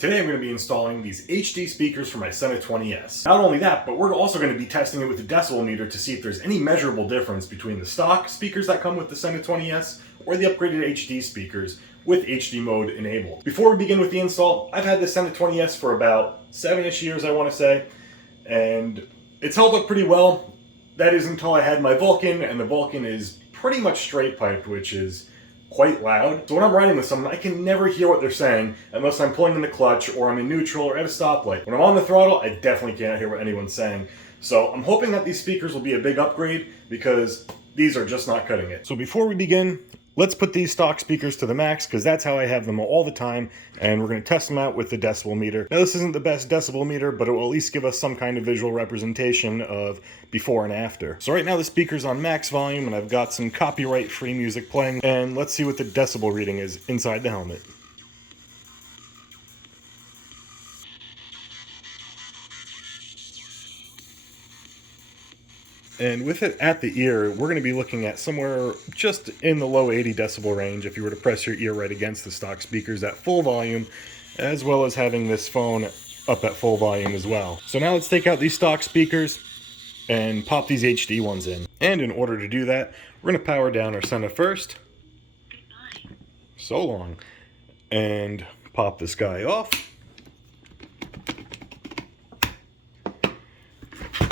Today I'm going to be installing these HD speakers for my Sena 20S. Not only that, but we're also going to be testing it with the decibel meter to see if there's any measurable difference between the stock speakers that come with the Sena 20S or the upgraded HD speakers with HD mode enabled. Before we begin with the install, I've had the Sena 20S for about 7-ish years, I want to say, and it's held up pretty well. That is until I had my Vulcan, and the Vulcan is pretty much straight piped, which is quite loud. So when I'm riding with someone, I can never hear what they're saying unless I'm pulling in the clutch or I'm in neutral or at a stoplight. When I'm on the throttle, I definitely can't hear what anyone's saying. So I'm hoping that these speakers will be a big upgrade because these are just not cutting it. So before we begin, let's put these stock speakers to the max because that's how I have them all the time, and we're going to test them out with the decibel meter. Now this isn't the best decibel meter, but it will at least give us some kind of visual representation of before and after. So right now the speaker's on max volume and I've got some copyright-free music playing, and let's see what the decibel reading is inside the helmet. And with it at the ear, we're going to be looking at somewhere just in the low 80 decibel range if you were to press your ear right against the stock speakers at full volume, as well as having this phone up at full volume as well. So now let's take out these stock speakers and pop these HD ones in. And in order to do that, we're going to power down our Sena first. So long. And pop this guy off.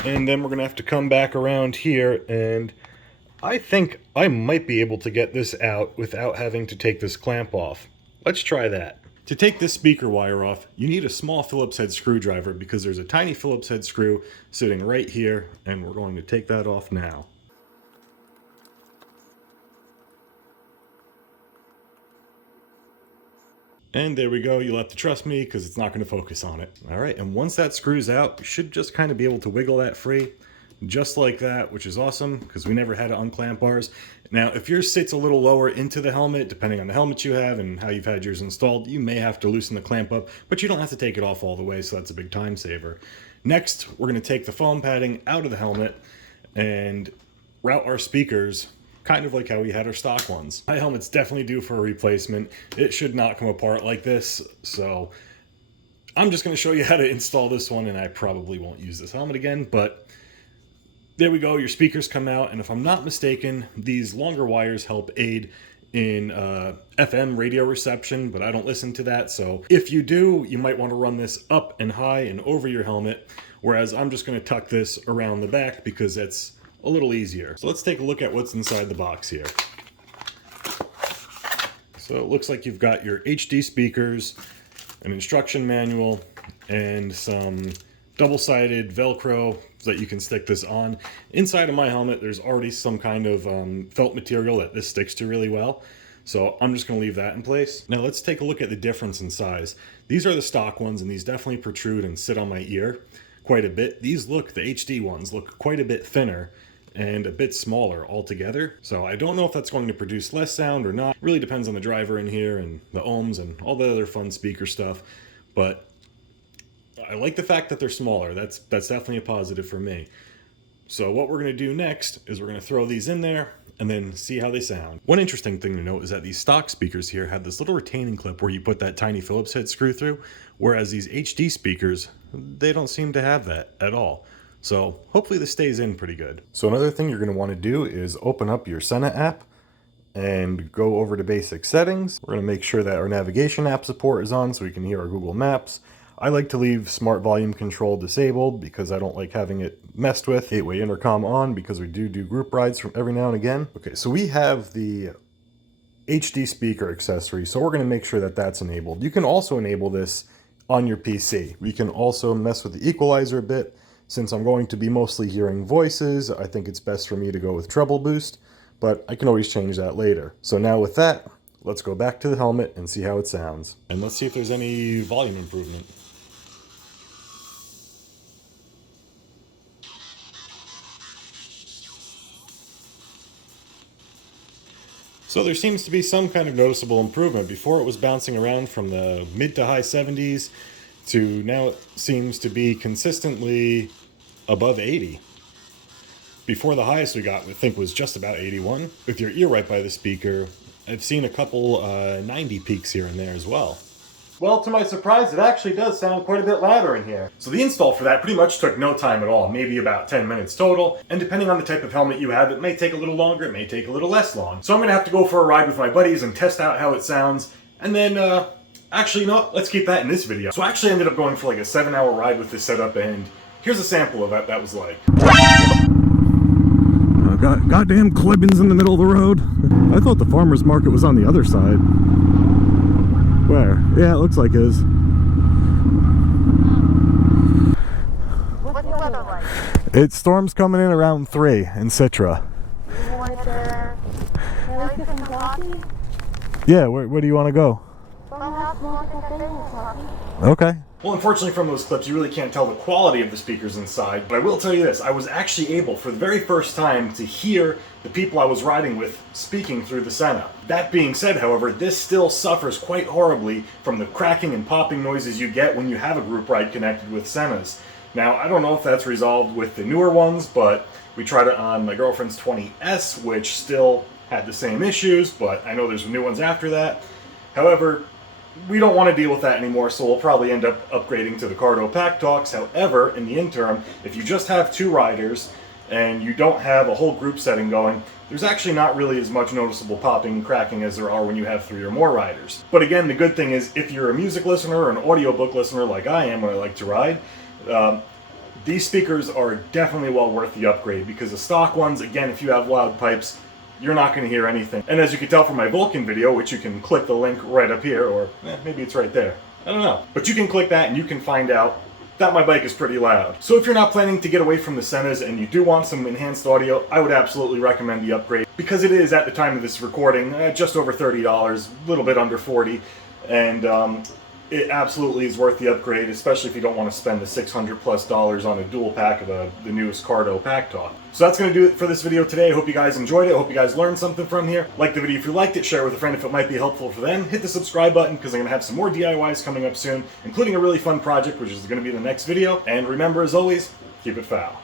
And then we're going to have to come back around here, and I think I might be able to get this out without having to take this clamp off. Let's try that. To take this speaker wire off, you need a small Phillips head screwdriver because there's a tiny Phillips head screw sitting right here, and we're going to take that off now. And there we go. You'll have to trust me because it's not going to focus on it. All right, and once that screws out, you should just kind of be able to wiggle that free, just like that, which is awesome because we never had to unclamp ours. Now, if yours sits a little lower into the helmet, depending on the helmet you have and how you've had yours installed, you may have to loosen the clamp up, but you don't have to take it off all the way, so that's a big time saver. Next, we're going to take the foam padding out of the helmet and route our speakers kind of like how we had our stock ones. My helmet's definitely due for a replacement. It should not come apart like this, so I'm just going to show you how to install this one, and I probably won't use this helmet again, but there we go. Your speakers come out, and if I'm not mistaken, these longer wires help aid in FM radio reception, but I don't listen to that, so if you do, you might want to run this up and high and over your helmet, whereas I'm just going to tuck this around the back because it's a little easier. So let's take a look at what's inside the box here. So it looks like you've got your HD speakers, an instruction manual, and some double-sided Velcro that you can stick this on. Inside of my helmet, there's already some kind of felt material that this sticks to really well. So I'm just going to leave that in place. Now let's take a look at the difference in size. These are the stock ones, and these definitely protrude and sit on my ear quite a bit. These look, the HD ones, look quite a bit thinner and a bit smaller altogether. So I don't know if that's going to produce less sound or not. It really depends on the driver in here and the ohms and all the other fun speaker stuff. But I like the fact that they're smaller. That's definitely a positive for me. So what we're going to do next is we're going to throw these in there and then see how they sound. One interesting thing to note is that these stock speakers here have this little retaining clip where you put that tiny Phillips head screw through, whereas these HD speakers, they don't seem to have that at all. So hopefully this stays in pretty good. So another thing you're going to want to do is open up your Sena app and go over to basic settings. We're going to make sure that our navigation app support is on so we can hear our Google Maps. I like to leave smart volume control disabled because I don't like having it messed with. 8-way intercom on because we do group rides from every now and again. Okay, so we have the HD speaker accessory, so we're going to make sure that that's enabled. You can also enable this on your PC. We can also mess with the equalizer a bit. Since I'm going to be mostly hearing voices, I think it's best for me to go with treble boost, but I can always change that later. So now with that, let's go back to the helmet and see how it sounds. And let's see if there's any volume improvement. So there seems to be some kind of noticeable improvement. Before it was bouncing around from the mid to high 70s to now it seems to be consistently above 80. Before the highest we got, I think, was just about 81. With your ear right by the speaker, I've seen a couple 90 peaks here and there as well. Well, to my surprise, it actually does sound quite a bit louder in here. So the install for that pretty much took no time at all, maybe about 10 minutes total, and depending on the type of helmet you have, it may take a little longer, it may take a little less long. So I'm gonna have to go for a ride with my buddies and test out how it sounds, and then, actually, you know what? Let's keep that in this video. So I actually ended up going for like a 7-hour ride with this setup, and here's a sample of what that was like. Goddamn clippings in the middle of the road. I thought the farmer's market was on the other side. Where? Yeah, it looks like it is. What's the weather like? It's storms coming in around 3 in Citra. You want to get some coffee? Yeah, where do you want to go? Okay. Well, unfortunately from those clips, you really can't tell the quality of the speakers inside, but I will tell you this, I was actually able, for the very first time, to hear the people I was riding with speaking through the Sena. That being said, however, this still suffers quite horribly from the cracking and popping noises you get when you have a group ride connected with Senas. Now, I don't know if that's resolved with the newer ones, but we tried it on my girlfriend's 20S, which still had the same issues, but I know there's new ones after that. However, we don't want to deal with that anymore, so we'll probably end up upgrading to the Cardo Pack Talks. However, in the interim, if you just have 2 riders and you don't have a whole group setting going, there's actually not really as much noticeable popping and cracking as there are when you have 3 or more riders. But again, the good thing is, if you're a music listener or an audiobook listener like I am when I like to ride, these speakers are definitely well worth the upgrade, because the stock ones, again, if you have loud pipes, you're not going to hear anything. And as you can tell from my Vulcan video, which you can click the link right up here, or maybe it's right there. I don't know. But you can click that and you can find out that my bike is pretty loud. So if you're not planning to get away from the Senas and you do want some enhanced audio, I would absolutely recommend the upgrade, because it is, at the time of this recording, just over $30, a little bit under 40, and it absolutely is worth the upgrade, especially if you don't want to spend the $600+ on a dual pack of the newest Cardo Pack Talk. So that's going to do it for this video today. I hope you guys enjoyed it. I hope you guys learned something from here. Like the video if you liked it, share it with a friend if it might be helpful for them. Hit the subscribe button, because I'm going to have some more DIYs coming up soon, including a really fun project, which is going to be the next video. And remember, as always, keep it foul.